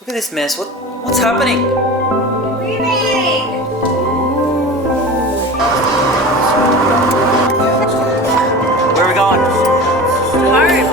Look at this mess. What's happening? Breathing! Where are we going? Home.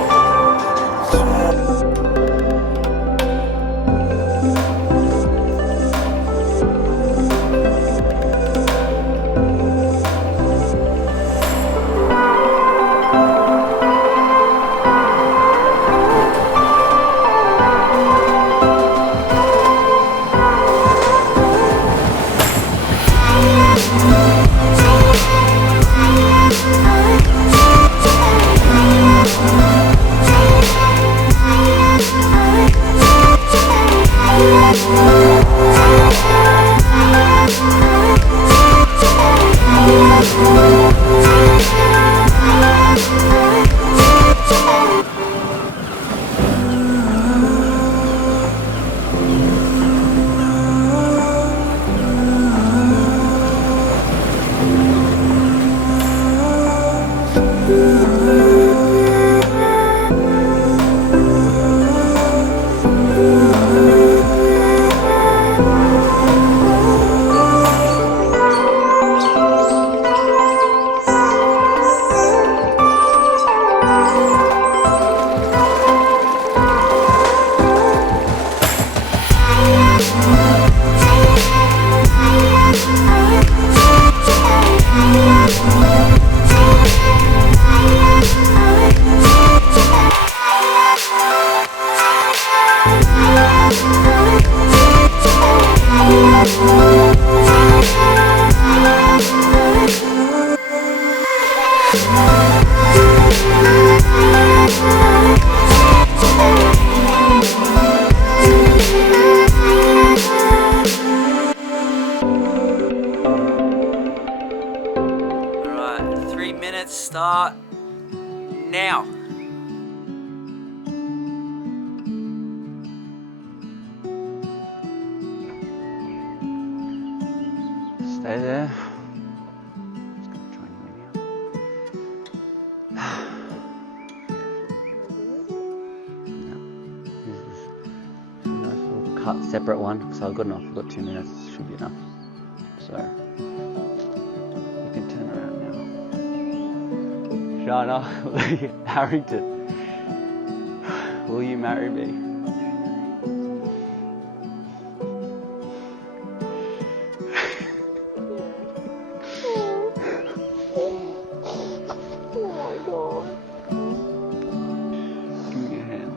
Alright, 3 minutes start now. Stay there. Just gonna join you now. No, this is a nice little cut, separate one. So I've got enough. I've got 2 minutes. Should be enough. So you can turn around now. Shana Harrington, will you marry me? Give me your hand.